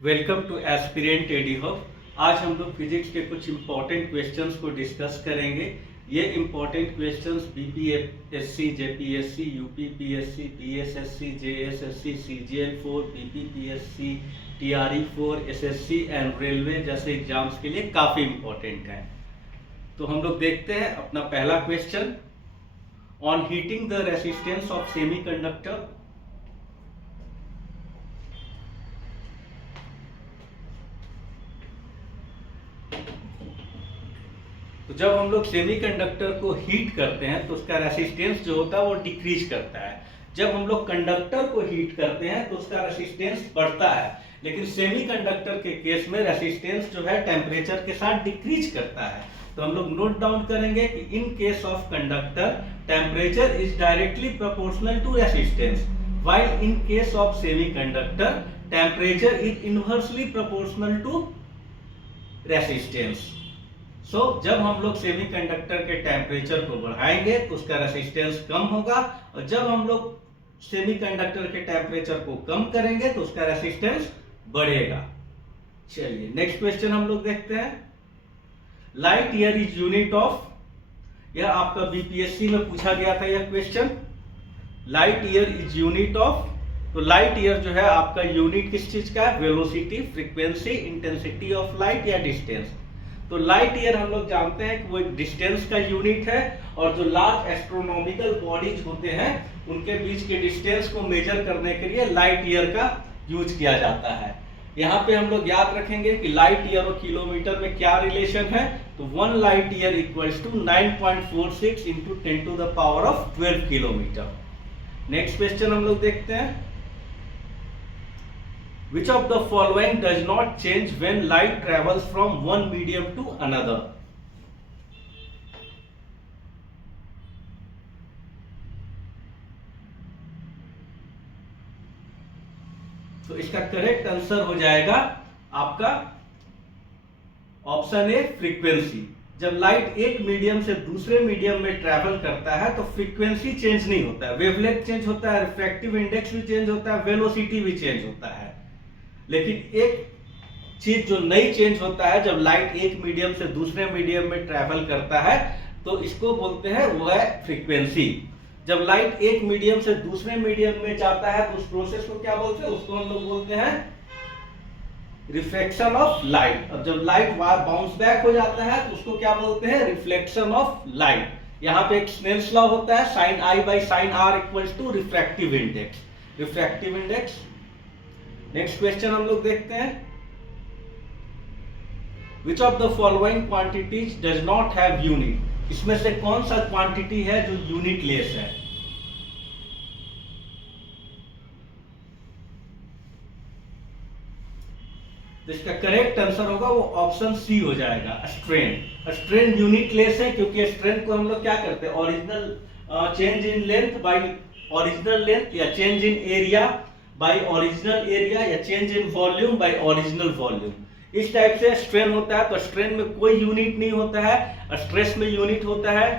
Welcome to aspirant AD hub. आज हम लोग फिजिक्स के कुछ इम्पोर्टेंट क्वेश्चंस को डिस्कस करेंगे। ये important questions BPSC, JPSC, UPPSC, BSSC, JSSC, CGL, BPPSC, TRE, SSC and railway जैसे एग्जाम्स के लिए काफ़ी इम्पोर्टेंट हैं। तो हम लोग देखते हैं अपना पहला question. On heating the resistance of semiconductor, तो जब हम लोग सेमीकंडक्टर को हीट करते हैं तो उसका रेसिस्टेंस जो होता है वो डिक्रीज करता है। जब हम लोग कंडक्टर को हीट करते हैं तो उसका रेसिस्टेंस बढ़ता है। लेकिन सेमीकंडक्टर के केस में रेसिस्टेंस जो है टेम्परेचर के साथ डिक्रीज करता है। तो हम लोग नोट डाउन करेंगे कि in case of conductor temperature is directly proportional to resistance, while in case of semiconductor temperature is inversely proportional to resistance। जब हम लोग सेमीकंडक्टर के टेम्परेचर को बढ़ाएंगे तो उसका रेसिस्टेंस कम होगा, और जब हम लोग सेमीकंडक्टर के टेम्परेचर को कम करेंगे तो उसका रेसिस्टेंस बढ़ेगा। चलिए नेक्स्ट क्वेश्चन हम लोग देखते हैं। Light year is unit of, यह आपका बीपीएससी में पूछा गया था यह question. Light year is unit of, तो लाइट ईयर जो है आपका यूनिट किस चीज का है? Velocity, frequency, intensity of light या डिस्टेंस। तो लाइट ईयर हम लोग जानते हैं कि वो एक डिस्टेंस का यूनिट है, और जो लार्ज एस्ट्रोनॉमिकल बॉडीज होते हैं उनके बीच के डिस्टेंस को मेजर करने के लिए लाइट ईयर का यूज किया जाता है। यहाँ पे हम लोग याद रखेंगे कि लाइट ईयर और किलोमीटर में क्या रिलेशन है। तो 1 light year equals to 9.46 into 10 to the power of 12 kilometre. Next question हम लोग देखते हैं। Which of the following does not change when light travels from one medium to another? तो इसका करेक्ट आंसर हो जाएगा आपका ऑप्शन ए, फ्रीक्वेंसी। जब लाइट एक मीडियम से दूसरे मीडियम में ट्रैवल करता है तो फ्रीक्वेंसी चेंज नहीं होता है, वेवलेंथ चेंज होता है, रिफ्रैक्टिव इंडेक्स भी चेंज होता है, वेलोसिटी भी चेंज होता है। लेकिन एक चीज जो नहीं चेंज होता है जब लाइट एक मीडियम से दूसरे मीडियम में ट्रैवल करता है तो इसको बोलते हैं, वो है फ्रीक्वेंसी। जब लाइट एक मीडियम से दूसरे मीडियम में जाता है तो उस प्रोसेस को क्या बोलते हैं? उसको हम लोग बोलते हैं रिफ्लेक्शन ऑफ लाइट। अब जब लाइट बाउंस बैक हो जाता है तो उसको क्या बोलते हैं? Reflection of light. यहाँ पे एक स्नेल्स लॉ होता है, sine I by sine R equals to refractive index, refractive index. Next question हम लोग देखते हैं। Which of the following quantities does not have unit? इसमें से कौन सा क्वांटिटी है जो यूनिटलेस है? तो इसका करेक्ट आंसर होगा वो ऑप्शन सी हो जाएगा, स्ट्रेन। स्ट्रेन यूनिटलेस है क्योंकि स्ट्रेन को हम लोग क्या करते हैं? Original change in length by original length, या change in area by original area, या change in volume by original volume. इस टाइप से स्ट्रेन होता है। तो स्ट्रेन में कोई यूनिट नहीं होता है, स्ट्रेस में यूनिट होता है,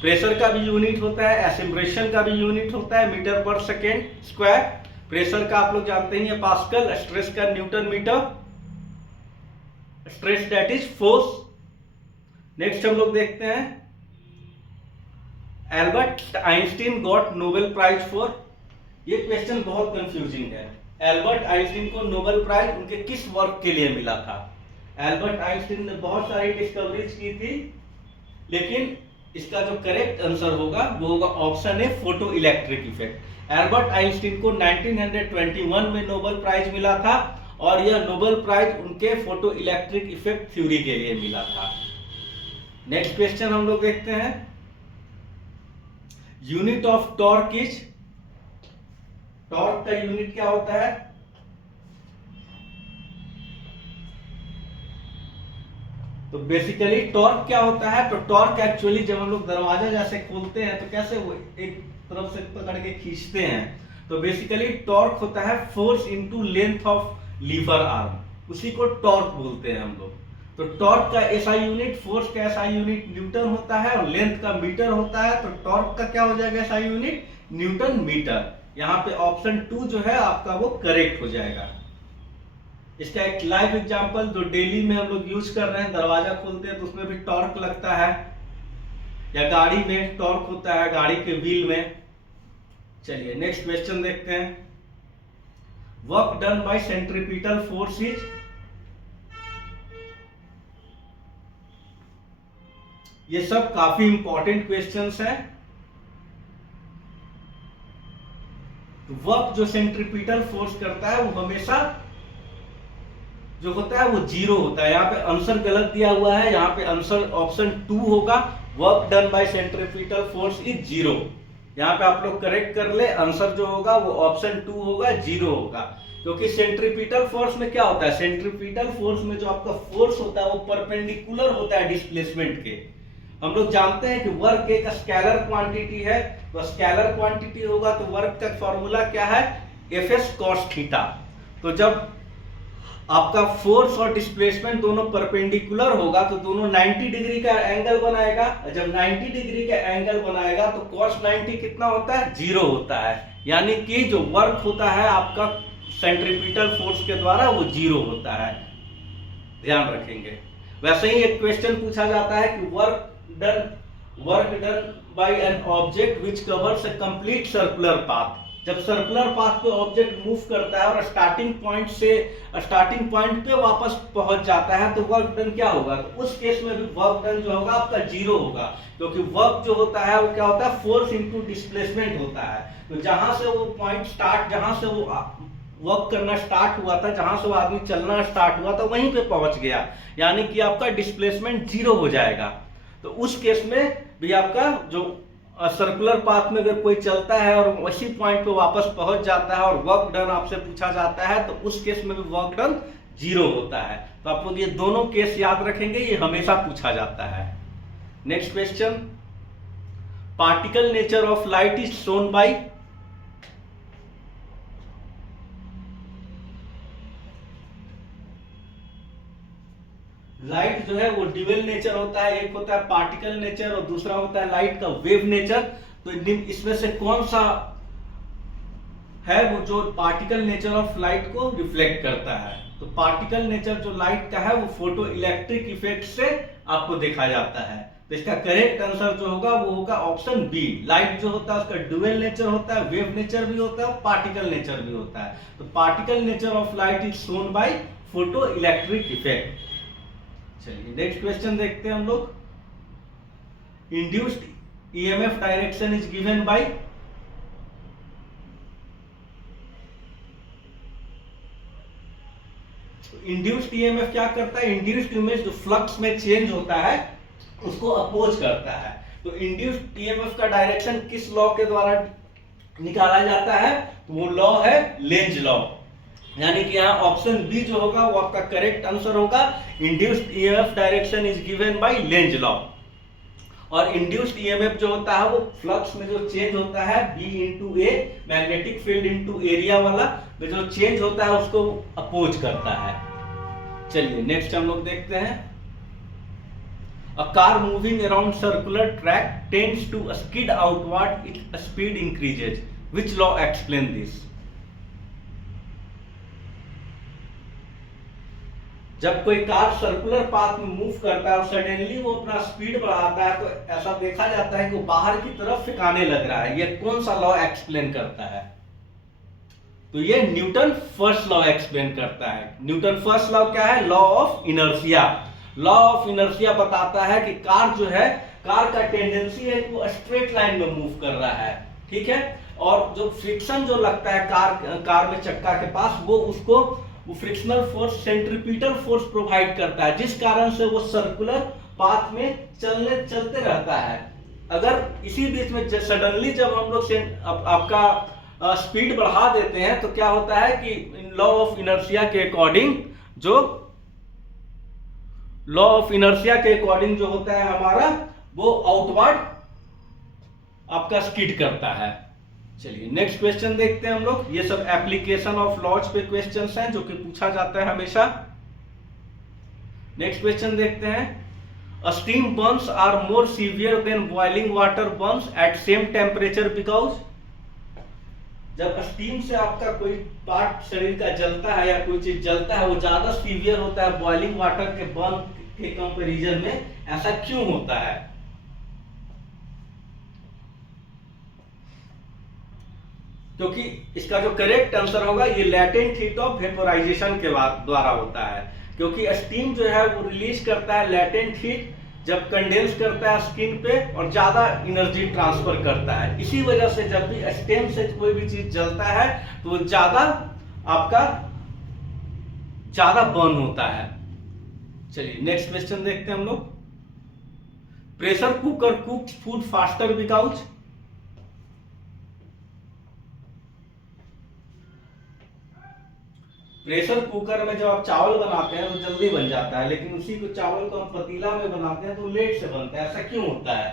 प्रेशर का भी यूनिट होता है, एक्सेलरेशन का भी यूनिट होता है, मीटर पर सेकेंड स्क्वायर। प्रेशर का आप लोग जानते हैं पास्कल, स्ट्रेस का newton metre, stress that is force. Next हम लोग देखते हैं। Albert Einstein got Nobel prize for, ये क्वेश्चन बहुत कंफ्यूजिंग है। एल्बर्ट आइंस्टीन को नोबेल प्राइज उनके किस वर्क के लिए मिला था? एल्बर्ट आइंस्टीन ने बहुत सारी डिस्कवरीज की थी, लेकिन इसका जो करेक्ट आंसर होगा वो होगा option A, photoelectric effect. Albert Einstein को 1921 में नोबेल प्राइज मिला था, और यह नोबेल प्राइज उनके फोटो इलेक्ट्रिक इफेक्ट थ्योरी के लिए मिला था। नेक्स्ट क्वेश्चन हम लोग देखते हैं। Unit of torque is, torque का यूनिट क्या होता है? तो बेसिकली टॉर्क क्या होता है? तो टॉर्क एक्चुअली जब हम लोग दरवाजा जैसे खोलते हैं तो कैसे वो एक तरफ से पकड़ के खींचते हैं, तो बेसिकली टॉर्क होता है force into length of lever arm, उसी को टॉर्क बोलते हैं हम लोग। तो टॉर्क का एसआई यूनिट, फोर्स का एसआई यूनिट न्यूटन होता है, और लेंथ का मीटर होता है। तो टॉर्क का क्या हो जाएगा एसआई यूनिट? Newton metre. यहाँ पे ऑप्शन 2 जो है आपका वो करेक्ट हो जाएगा। इसका एक लाइव एग्जांपल जो डेली में हम लोग यूज कर रहे हैं, दरवाजा खोलते हैं तो उसमें भी टॉर्क लगता है, या गाड़ी में टॉर्क होता है गाड़ी के व्हील में। चलिए नेक्स्ट क्वेश्चन देखते हैं। Work done by centripetal force is, ये सब काफी इंपॉर्टेंट क्वेश्चंस हैं। वर्क जो सेंट्रीपिटल फोर्स करता है वो हमेशा जो होता है वो जीरो होता है। यहाँ पे आंसर गलत दिया हुआ है, यहाँ पे आंसर ऑप्शन 2 होगा, work done by centripetal force is zero. यहाँ पे आप लोग करेक्ट कर ले, आंसर जो होगा वो ऑप्शन 2 होगा, जीरो होगा। क्योंकि सेंट्रीपिटल फोर्स में क्या होता है, सेंट्रीपिटल फोर्स में जो आपका फोर्स होता है वो परपेंडिकुलर होता है डिस्प्लेसमेंट के। हम लोग जानते हैं कि वर्क एक स्केलर क्वांटिटी है, तो स्केलर क्वांटिटी होगा तो वर्क का फॉर्मूला क्या है, एफएस कॉस थीटा। तो जब आपका फोर्स और डिस्प्लेसमेंट दोनों परपेंडिकुलर होगा तो दोनों 90 डिग्री का एंगल बनाएगा। जब 90 डिग्री का एंगल बनाएगा तो cos 90 कितना होता है, जीरो होता है। यानी कि जो वर्क होता है आपका सेंट्रीपिटल फोर्स के द्वारा वो जीरो होता है, ध्यान रखेंगे। वैसे ही एक क्वेश्चन पूछा जाता है कि work done by an object which covers a complete circular path. जब सर्कुलर पाथ पे ऑब्जेक्ट मूव करता है और स्टार्टिंग पॉइंट पे वापस पहुंच जाता है तो वर्क डन क्या होगा, तो उस केस में भी वर्क डन जो होगा आपका जीरो होगा। क्योंकि वर्क जो होता है वो क्या होता है, फोर्स इनटू डिस्प्लेसमेंट होता है। तो जहां से वो पॉइंट स्टार्ट, जहां से वो वर्क करना स्टार्ट हुआ था, जहां से वो आदमी चलना स्टार्ट हुआ था वहीं पे पहुंच गया, यानी कि आपका डिस्प्लेसमेंट जीरो हो जाएगा। तो उस केस में भी आपका जो सर्कुलर पाथ में अगर कोई चलता है और उसी पॉइंट पे वापस पहुंच जाता है और वर्क डन आपसे पूछा जाता है तो उस केस में भी वर्क डन जीरो होता है। तो आप लोग ये दोनों केस याद रखेंगे, ये हमेशा पूछा जाता है। Next question, particle nature of light is shown by, light जो है वो ड्यूअल नेचर होता है, एक होता है पार्टिकल नेचर और दूसरा होता है लाइट का वेव नेचर। तो इसमें से कौन सा है वो जो पार्टिकल नेचर ऑफ लाइट को रिफ्लेक्ट करता है? तो पार्टिकल नेचर जो लाइट का है वो फोटो इलेक्ट्रिक इफेक्ट से आपको देखा जाता है। तो इसका करेक्ट आंसर जो होगा वो होगा ऑप्शन बी। लाइट जो होता है उसका ड्यूअल नेचर होता है, वेव नेचर भी होता है, पार्टिकल नेचर भी होता है। तो particle nature of light is shown by photo electric effect. चलिए नेक्स्ट क्वेश्चन देखते हैं हम लोग। Induced EMF direction is given by, induced EMF क्या करता है, इंड्यूस्ड ईएमएफ जो फ्लक्स में चेंज होता है उसको अपोज करता है। तो इंड्यूस्ड ईएमएफ का डायरेक्शन किस लॉ के द्वारा निकाला जाता है, तो वो लॉ है लेंज लॉ। यानी कि यहाँ ऑप्शन बी जो होगा वो आपका करेक्ट आंसर होगा। Induced EMF direction is given by Lenz law. और इंड्यूस्ड ईएमएफ जो होता है वो फ्लक्स में जो चेंज होता है बी इंटू ए, मैग्नेटिक फील्ड इंटू एरिया वाला में जो चेंज होता है उसको अपोज करता है। चलिए नेक्स्ट हम लोग देखते हैं। A car moving around circular track tends to skid outward its speed increases. Which law explain this? जब कोई कार सर्कुलर पाथ में मूव करता है और सडनली वो अपना स्पीड बढ़ाता है तो ऐसा देखा जाता है कि वो बाहर की तरफ फेंकाने लग रहा है। ये कौन सा लॉ एक्सप्लेन करता है? तो ये न्यूटन फर्स्ट लॉ एक्सप्लेन करता है। न्यूटन फर्स्ट लॉ क्या है? Law of inertia. Law of inertia बताता है कि कार जो है, कार का टेंडेंसी है कि वो स्ट्रेट लाइन में मूव कर रहा है, ठीक है। और जो फ्रिक्शन जो लगता है कार में चक्का के पास, वो frictional force centripetal force provide करता है, जिस कारण से वो सर्कुलर पाथ में चलते रहता है। अगर इसी बीच में सडनली जब हम लोग आपका स्पीड बढ़ा देते हैं तो क्या होता है कि लॉ ऑफ इनर्शिया के अकॉर्डिंग जो होता है हमारा, वो आउटवर्ड आपका स्किड करता है। चलिए नेक्स्ट क्वेश्चन देखते हैं हम लोग। ये सब एप्लीकेशन ऑफ लॉज पे क्वेश्चंस हैं जो कि पूछा जाता है हमेशा। नेक्स्ट क्वेश्चन देखते हैं। Steam burns are more severe than boiling water burns at same temperature because, जब स्टीम से आपका कोई पार्ट शरीर का जलता है या कोई चीज जलता है, वो ज्यादा सीवियर होता है बॉइलिंग वाटर के बर्न के कंपैरिजन में। ऐसा क्यों होता है? क्योंकि इसका जो करेक्ट आंसर होगा, ये लैटेंट हीट ऑफ वेपोराइजेशन के द्वारा होता है। क्योंकि स्टीम जो है वो रिलीज करता है लैटेंट हीट जब कंडेंस करता है स्किन पे और ज्यादा एनर्जी ट्रांसफर करता है। इसी वजह से जब भी स्टेम से कोई भी चीज जलता है तो ज्यादा आपका ज्यादा बर्न होता है। चलिए नेक्स्ट क्वेश्चन देखते हैं हम लोग। Pressure cooker कुक्स food faster because? Pressure cooker में जब आप चावल बनाते हैं तो जल्दी बन जाता है, लेकिन उसी को चावल को हम पतीला में बनाते हैं तो लेट से बनता है। ऐसा क्यों होता है?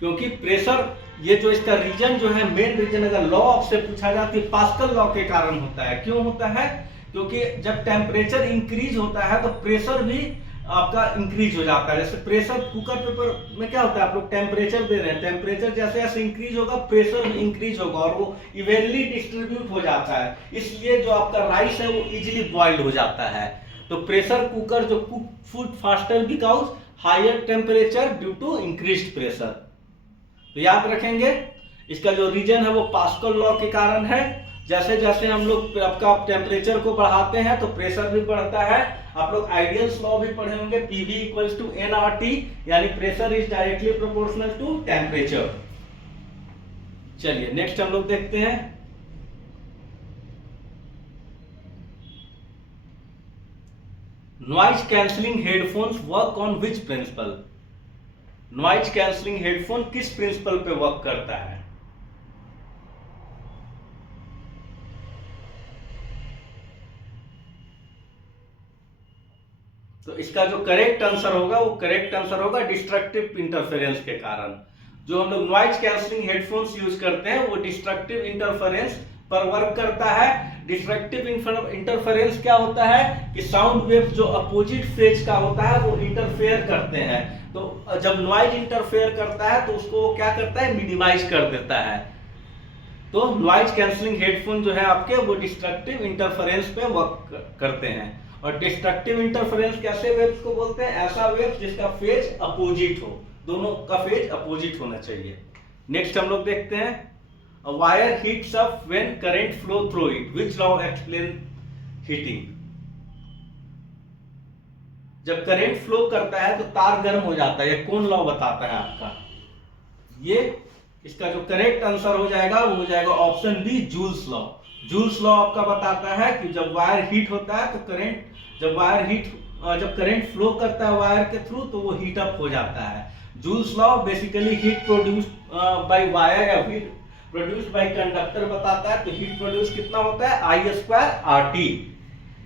क्योंकि प्रेशर, ये जो इसका रीजन जो है, मेन रीजन अगर लॉ ऑफ से पूछा जाए तो पास्कल लॉ के कारण होता है। क्यों होता है? क्योंकि जब टेम्परेचर इंक्रीज होता है तो प्रेशर भी आपका इंक्रीज हो जाता है। जैसे प्रेशर कुकर पेपर में क्या होता है, आप लोग टेम्परेचर दे रहे हैं, टेम्परेचर जैसे जैसे इंक्रीज होगा प्रेशर भी इंक्रीज होगा और वो इवेनली डिस्ट्रीब्यूट हो जाता है, इसलिए जो आपका राइस है वो इजीली बॉइल्ड हो जाता है। तो प्रेशर कुकर जो cook food faster because higher temperature due to increased pressure. तो याद रखेंगे, इसका जो रीजन है वो पास्कल लॉ के कारण है। जैसे जैसे हम लोग आपका टेम्परेचर को बढ़ाते हैं तो प्रेशर भी बढ़ता है। आप लोग आइडियल्स लॉ भी पढ़े होंगे, पीवी इक्वल्स टू एनआरटी, यानी pressure is directly proportional to temperature. चलिए नेक्स्ट हम लोग देखते हैं। Noise cancelling headphones work on which principle? Noise cancelling headphone किस प्रिंसिपल पे वर्क करता है? तो इसका जो करेक्ट आंसर होगा वो करेक्ट आंसर होगा डिस्ट्रक्टिव इंटरफेरेंस के कारण। जो हम लोग नॉइज कैंसलिंग हेडफोन्स यूज करते हैं वो डिस्ट्रक्टिव इंटरफेरेंस पर वर्क करता है। डिस्ट्रक्टिव इंटरफेरेंस क्या होता है कि साउंड वेव जो अपोजिट फेज का होता है वो इंटरफेयर करते हैं। तो जब नॉइज इंटरफेयर करता है तो उसको क्या करता है, मिनिमाइज कर देता है। तो नॉइज कैंसलिंग हेडफोन जो है आपके वो डिस्ट्रक्टिव इंटरफेरेंस पे वर्क करते हैं। और डिस्ट्रक्टिव इंटरफेरेंस कैसे वेव्स को बोलते हैं? ऐसा वेव जिसका फेज अपोजिट हो, दोनों का फेज अपोजिट होना चाहिए। नेक्स्ट हम लोग देखते हैं, a wire heats up when current flow through it, which law explain heating? जब करंट फ्लो करता है तो तार गर्म हो जाता है, ये कौन लॉ बताता है आपका? ये इसका जो करेक्ट आंसर हो जाएगा वो हो जाएगा option B, Joule's law. Joule's law आपका बताता है कि जब वायर हीट होता है तो करंट, जब करंट फ्लो करता है वायर के थ्रू तो वो हीट अप हो जाता है। Joule's law basically heat produced by wire या हीट प्रोड्यूस्ड बाय कंडक्टर बताता है। तो हीट प्रोड्यूस कितना होता है, आई स्क्वायर आर टी,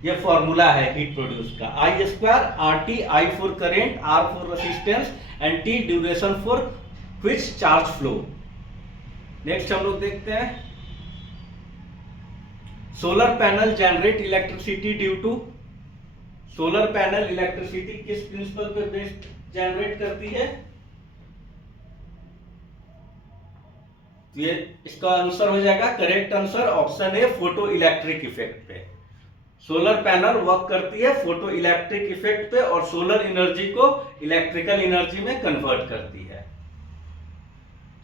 ये फॉर्मूला है हीट प्रोड्यूस का। I square R T, I for current, R for resistance and T duration for which charge flow. Next हम लोग देखते हैं, solar panel generate electricity due to? Solar panel electricity किस principle पे based generate करती है? तो ये इसका आंसर हो जाएगा correct answer option A, photoelectric effect पे। सोलर पैनल वर्क करती है फोटो इलेक्ट्रिक इफेक्ट पे और सोलर एनर्जी को इलेक्ट्रिकल एनर्जी में कन्वर्ट करती है।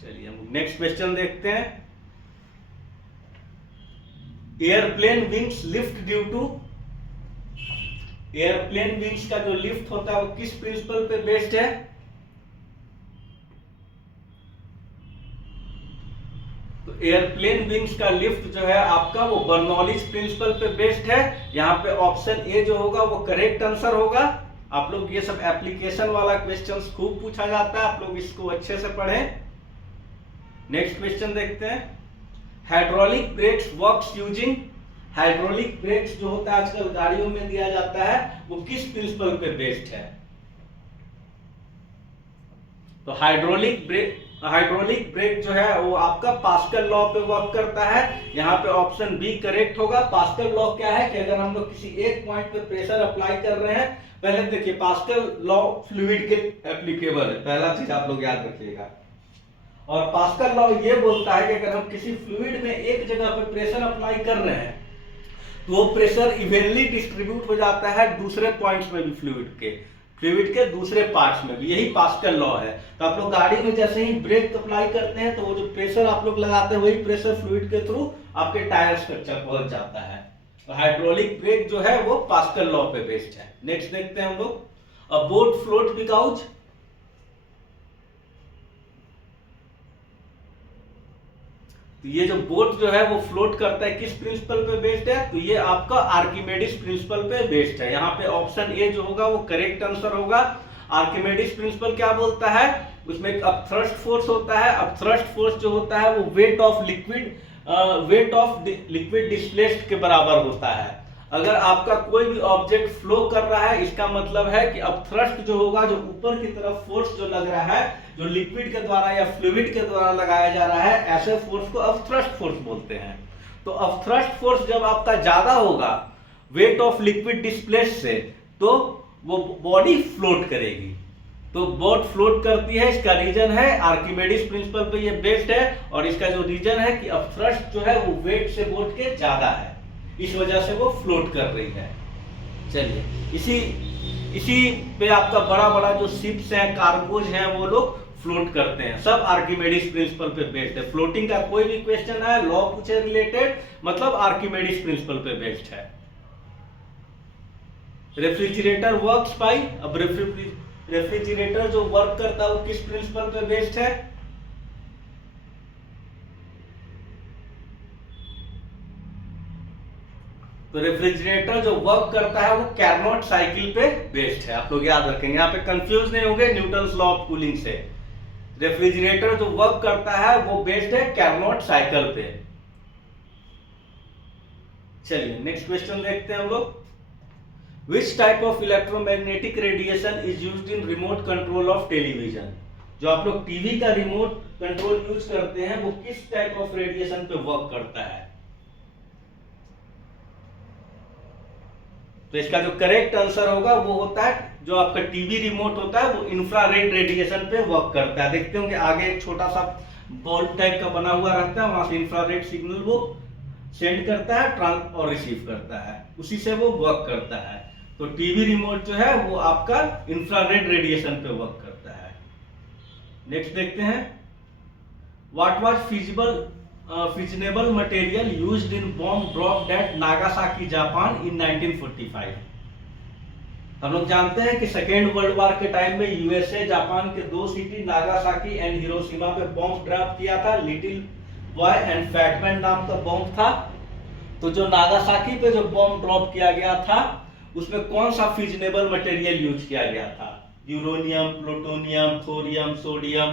चलिए हम नेक्स्ट क्वेश्चन देखते हैं, airplane wings lift due to? Airplane wings का जो लिफ्ट होता है वो किस प्रिंसिपल पे बेस्ड है? तो एयरप्लेन विंग्स का लिफ्ट जो है आपका वो बर्नौलीज प्रिंसिपल पे बेस्ड है। यहाँ पे ऑप्शन ए जो होगा वो करेक्ट आंसर होगा। आप लोग ये सब एप्लीकेशन वाला क्वेश्चंस खूब पूछा जाता है, आप लोग इसको अच्छे से पढ़ें। नेक्स्ट क्वेश्चन देखते हैं, hydraulic breaks works using? Hydraulic breaks जो होता है आजकल गाड़ियों में दिया जाता है वो किस प्रिंसिपल पे बेस्ड है? तो हाइड्रोलिक ब्रेक हाइड्रोलिक ब्रेक जो है वो आपका पास्कल लॉ पे वर्क करता है। यहाँ पे ऑप्शन बी करेक्ट होगा। पास्कल लॉ क्या है कि अगर हम लोग किसी एक पॉइंट पे प्रेशर अप्लाई कर रहे हैं, पहले देखिए पास्कल लॉ फ्लूइड के एप्लीकेबल है, पहला चीज आप लोग याद रखिएगा। और पास्कल लॉ ये बोलता है कि अगर हम किसी फ्लूइड में एक जगह पे प्रेशर अप्लाई कर रहे हैं तो वो प्रेशर इवेनली डिस्ट्रीब्यूट हो जाता है दूसरे पॉइंट्स में भी, फ्लूइड के दूसरे पार्ट्स में भी। यही पास्कल लॉ है। तो आप लोग गाड़ी में जैसे ही ब्रेक अप्लाई करते हैं तो वो जो प्रेशर आप लोग लगाते हैं वही प्रेशर फ्लूइड के थ्रू आपके टायर्स तक पहुंच जाता है। तो हाइड्रोलिक ब्रेक जो है वो पास्कल लॉ पे बेस्ड है। नेक्स्ट देखते हैं हम लोग, अ बोट फ्लोट बिकॉज, तो ये जो बोट जो है वो फ्लोट करता है किस प्रिंसिपल पे बेस्ड है, तो ये आपका आर्किमेडिस प्रिंसिपल पे बेस्ड है। यहाँ पे ऑप्शन ए जो होगा वो करेक्ट आंसर होगा। आर्किमेडिस प्रिंसिपल क्या बोलता है, उसमें एक अपथ्रस्ट फोर्स होता है। अपथ्रस्ट फोर्स जो होता है वो वेट ऑफ लिक्विड डिस्प्लेस्ड के बराबर होता है। अगर आपका कोई भी ऑब्जेक्ट फ्लो कर रहा है, इसका मतलब है कि अपथ्रस्ट जो होगा, जो ऊपर की तरफ फोर्स जो लग रहा है, जो लिक्विड के द्वारा या फ्लूइड के द्वारा लगाया जा रहा है, ऐसे फोर्स को अपथ्रस्ट फोर्स बोलते हैं। तो अपथ्रस्ट फोर्स जब आपका ज्यादा होगा वेट ऑफ लिक्विड डिस्प्लेस से, तो वो बॉडी फ्लोट करेगी। तो बोट फ्लोट करती है, इसका रीजन है आर्किमेडिस प्रिंसिपल पे ये बेस्ड है। और इसका जो रीजन है कि अपथ्रस्ट जो है वो वेट से बोट के ज्यादा है, इस वजह से वो फ्लोट कर रही है। चलिए, इसी पे आपका बड़ा बड़ा जो शिप्स हैं, कार्गोज हैं, वो लोग फ्लोट करते हैं। सब आर्किमेडिस प्रिंसिपल पे बेस्ड है। फ्लोटिंग का कोई भी क्वेश्चन है, लॉ पूछे रिलेटेड, मतलब आर्किमेडिस प्रिंसिपल पे बेस्ड है। रेफ्रिजरेटर वर्क्स बाय, अब रेफ्रिजरेटर जो वर्क करता है वो किस प्रिंसिपल पे बेस्ड है, तो रेफ्रिजरेटर जो वर्क करता है वो कैरनोट साइकिल पे बेस्ड है। आप लोग याद रखेंगे, यहाँ पे कंफ्यूज नहीं होंगे न्यूटन्स लॉ ऑफ कूलिंग से। रेफ्रिजरेटर जो वर्क करता है वो बेस्ड है कैरनोट साइकिल पे। चलिए नेक्स्ट क्वेश्चन देखते हैं हम लोग, which type of electromagnetic radiation is used in remote control of television. जो आप लोग टीवी का रिमोट कंट्रोल यूज करते हैं वो किस टाइप ऑफ रेडिएशन पे वर्क करता है, तो इसका जो करेक्ट आंसर होगा वो होता है, जो आपका टीवी रिमोट होता है वो इंफ्रारेड रेडिएशन पे वर्क करता है। देखते होंगे आगे एक छोटा सा बॉल टाइप का बना हुआ रहता है, वहां से इंफ्रारेड सिग्नल वो सेंड करता है और रिसीव करता है, उसी से वो वर्क करता है। तो टीवी रिमोट जो है वो आपका इंफ्रारेड रेडिएशन पे वर्क करता है। नेक्स्ट देखते हैं, what was fissionable material used in bomb dropped at Nagasaki Japan in 1945। हम लोग जानते हैं कि सेकेंड वर्ल्ड वॉर के टाइम में यूएसए जापान के दो सिटी नागासाकी एंड हिरोशिमा पे बॉम्ब ड्रॉप किया था। लिटिल बॉय एंड फैटमैन नाम का बॉम्ब था। तो जो नागासाकी पे जो बॉम्ब ड्रॉप किया गया था उसमें कौन सा फिजनेबल मटेरियल यूज किया गया था, यूरेनियम, प्लूटोनियम, थोरियम, सोडियम।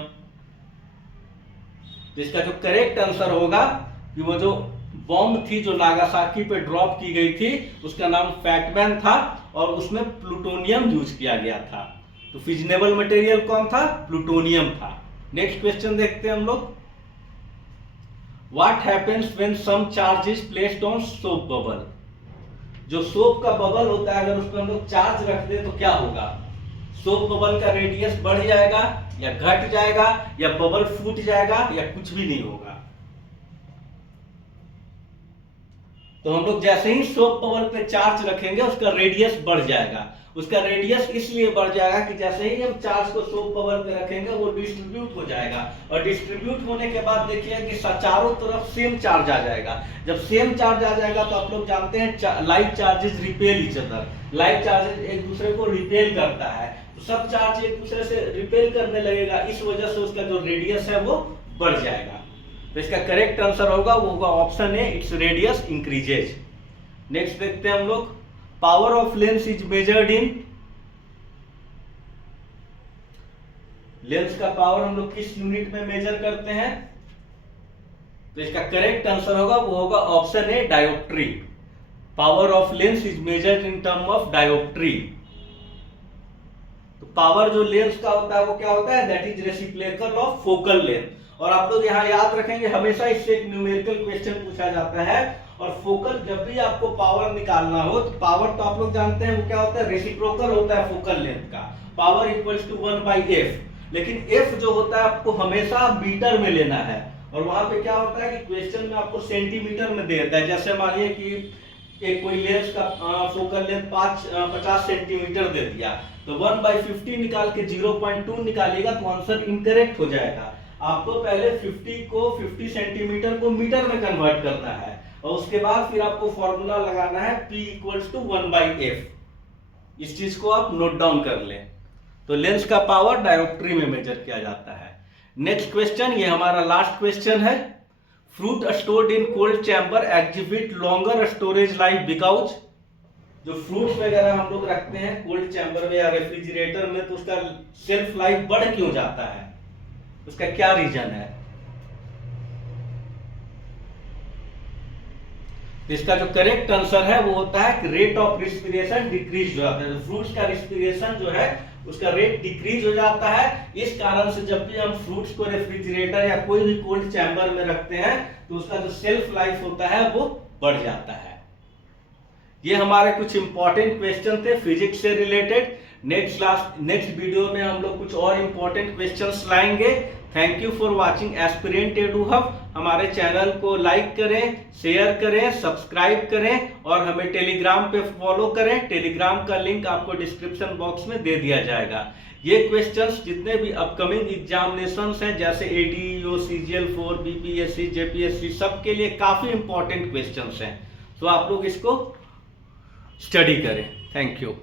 तो इसका जो करेक्ट आंसर होगा कि वो जो बॉम्ब थी जो नागासाकी पे ड्रॉप की गई थी उसका नाम फैटमैन था और उसमें प्लूटोनियम यूज किया गया था। तो फिजनेबल मटेरियल कौन था, प्लूटोनियम था। नेक्स्ट क्वेश्चन देखते हैं हम लोग, what happens when some charge is placed on soap bubble. जो सोप का बबल होता है अगर उस पर हम लोग चार्ज रख दें तो क्या होगा, सोप बबल का रेडियस बढ़ जाएगा या घट जाएगा या बबल फूट जाएगा या कुछ भी नहीं होगा। तो हम लोग जैसे ही सोप बबल पे चार्ज रखेंगे उसका रेडियस बढ़ जाएगा। उसका रेडियस इसलिए बढ़ जाएगा कि जैसे ही हम चार्ज को सोप बबल पे रखेंगे वो डिस्ट्रीब्यूट हो जाएगा और डिस्ट्रीब्यूट होने के बाद देखिए कि चारों तरफ सेम चार्ज आ जाएगा। जब सेम चार्ज आ जाएगा तो आप लोग जानते हैं light charges repel each other, light charges एक दूसरे को रिपेल करता है, तो सब चार्ज एक दूसरे से रिपेल करने लगेगा, इस वजह से उसका जो रेडियस है वो बढ़ जाएगा। तो इसका करेक्ट आंसर होगा वो होगा ऑप्शन ए, इट्स रेडियस इंक्रीजेज। नेक्स्ट देखते हैं हम लोग, power of lens is measured in, lens का पावर हम लोग किस यूनिट में मेजर करते हैं, तो इसका करेक्ट आंसर होगा वो होगा option A, dioptre. Power of lens is measured in term of dioptre. तो पावर जो लेंस का होता है वो क्या होता है, that is reciprocal of focal length. और आप लोग यहाँ याद रखेंगे, हमेशा इससे एक न्यूमेरिकल क्वेश्चन पूछा जाता है। और फोकल, जब भी आपको पावर निकालना हो तो पावर तो आप लोग जानते हैं वो क्या होता है, रेसिप्रोकल होता है फोकल लेंथ का, पावर इक्वल्स टू 1/f। लेकिन f जो होता है आपको हमेशा मीटर में लेना है, और वहां पे क्या होता है कि क्वेश्चन में आपको सेंटीमीटर में दे देता है। जैसे मानिए कि एक कोई लेंस का फोकल लेंथ 50 सेंटीमीटर दे दिया, तो 1/50 निकाल के 0.2 निकालेगा तो आंसर इनकरेक्ट हो जाएगा। आपको पहले 50 सेंटीमीटर को मीटर में कन्वर्ट करना है, और उसके बाद फिर आपको फॉर्मूला लगाना है P इक्वल्स टू 1/f। इस चीज को आप नोट डाउन कर लें। तो लेंस का पावर डायोप्ट्री में मेजर किया जाता है। नेक्स्ट क्वेश्चन, ये हमारा लास्ट क्वेश्चन है। Fruit stored in cold chamber exhibit longer storage life because, जो फ्रूट्स वगैरह हम लोग रखते हैं कोल्ड चैम्बर में या रेफ्रिजरेटर में, तो उसका शेल्फ लाइफ बढ़ क्यों जाता है, उसका क्या रीजन है? तो इसका जो करेक्ट आंसर है वो होता है कि रेट ऑफ रिस्पिरेशन डिक्रीज हो जाता है। फ्रूट्स का रिस्पिरेशन जो है उसका रेट डिक्रीज हो जाता है। इस कारण से जब भी हम फ्रूट्स को रेफ्रिजरेटर या कोई भी कोल्ड चैम्बर में रखते हैं तो उसका जो शेल्फ लाइफ होता है वो बढ़ जाता है। ये हमारे कुछ इंपॉर्टेंट क्वेश्चन थे फिजिक्स से रिलेटेड। नेक्स्ट वीडियो में हम लोग कुछ और इंपॉर्टेंट क्वेश्चंस लाएंगे। Thank you for watching aspirant edu hub. हमारे चैनल को लाइक करें, शेयर करें, सब्सक्राइब करें और हमें टेलीग्राम पे फॉलो करें। टेलीग्राम का लिंक आपको डिस्क्रिप्शन बॉक्स में दे दिया जाएगा। ये क्वेश्चंस जितने भी अपकमिंग एग्जामिनेशंस हैं जैसे ADEO, CGL4, BPSC, JPSC, सबके लिए काफी इंपॉर्टेंट क्वेश्चंस हैं। तो आप लोग इसको स्टडी करें। Thank you.